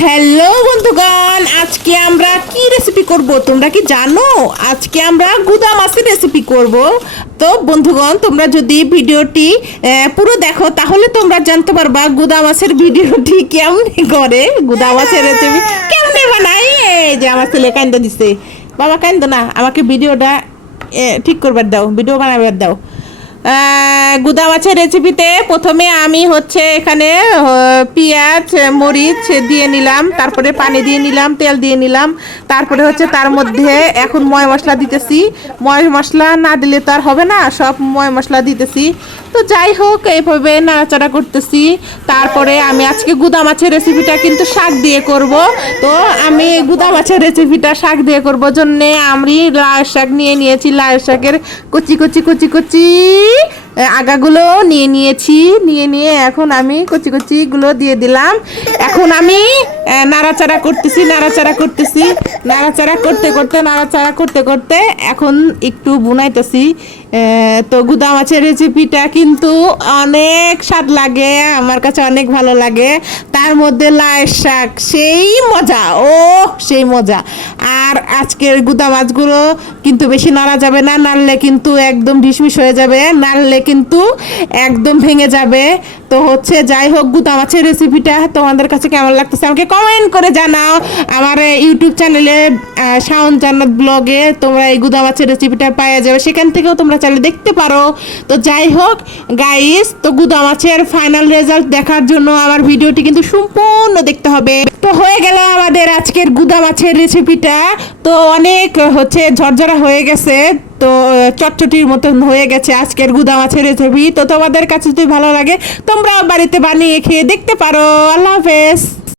Hello বন্ধুগণ, আজকে আমরা কি রেসিপি করব তোমরা কি জানো? আজকে আমরা গুদা মাছের রেসিপি করব। তো বন্ধুগণ, তোমরা যদি ভিডিওটি পুরো দেখো তাহলে তোমরা জানতে পারবা গুদা মাছের ভিডিওটি কেমন করে, গুদা মাছের রেসিপি কেমনে বানাই। এই যে আমার ছেলে কান্দা দিছে, বাবা কান্দো না, আমাকে ভিডিওটা ঠিক করবার দাও, ভিডিও বানাবার দাও। গুদা মাছের রেসিপিতে প্রথমে আমি এখানে পেঁয়াজ মরিচ দিয়ে নিলাম, তারপরে পানি দিয়ে নিলাম, তেল দিয়ে নিলাম, তারপরে তার মধ্যে এখন ময় মশলা দিতেছি। ময় মশলা না দিলে তো আর হবে না, সব ময় মশলা দিতেছি। তো যাই হোক, এইভাবে নাড়াচাড়া করতেছি। তারপরে আমি আজকে গুদা মাছের রেসিপিটা কিন্তু শাক দিয়ে করব। তো আমি গুদা মাছের রেসিপিটা শাক দিয়ে করবো জন্যে আমি লাল শাক নিয়ে নিয়েছি। লাল শাকের কচি কচি কচি কচি আগাগুলো নিয়ে এখন আমি কচি কচিগুলো দিয়ে দিলাম। এখন আমি নাড়াচাড়া করতে এখন একটু বুনাইতেছি। তো গুদা মাছের রেসিপিটা কিন্তু অনেক স্বাদ লাগে, আমার কাছে অনেক ভালো লাগে। তার মধ্যে লাল শাক, সেই মজা, সেই মজা। আর আজকের গুদা মাছগুলো কিন্তু বেশি নাড়া যাবে না, নাড়লে কিন্তু একদম ঢিসমিস হয়ে যাবে, নাড়লে কিন্তু একদম ভেঙে যাবে। তো যাই হোক, গুদা মাছের রেসিপিটা তোমাদের কাছে কেমন লাগতেছে আমাকে কমেন্ট করে জানাও। আমার ইউটিউব চ্যানেলে শাওন জান্নাত ব্লগে তোমরা এই গুদা মাছের রেসিপিটা পাওয়া যাবে, সেখান থেকেও তোমরা চাইলে দেখতে পারো। তো যাই হোক গাইস, তো গুদা মাছের ফাইনাল রেজাল্ট দেখার জন্য আমার ভিডিওটি কিন্তু সম্পূর্ণ দেখতে হবে। তো হয়ে গেল আমাদের আজকের গুদা মাছের রেসিপিটা। তো অনেক ঝরঝরা হয়ে গেছে, তো চটচটির মতন হয়ে গেছে আজকের গুদা মাছের রেসিপি। তো তোমাদের কাছে যদি ভালো লাগে তোমরা বাড়িতে বানিয়ে খেয়ে দেখতে পারো। আল্লাহ হাফেজ।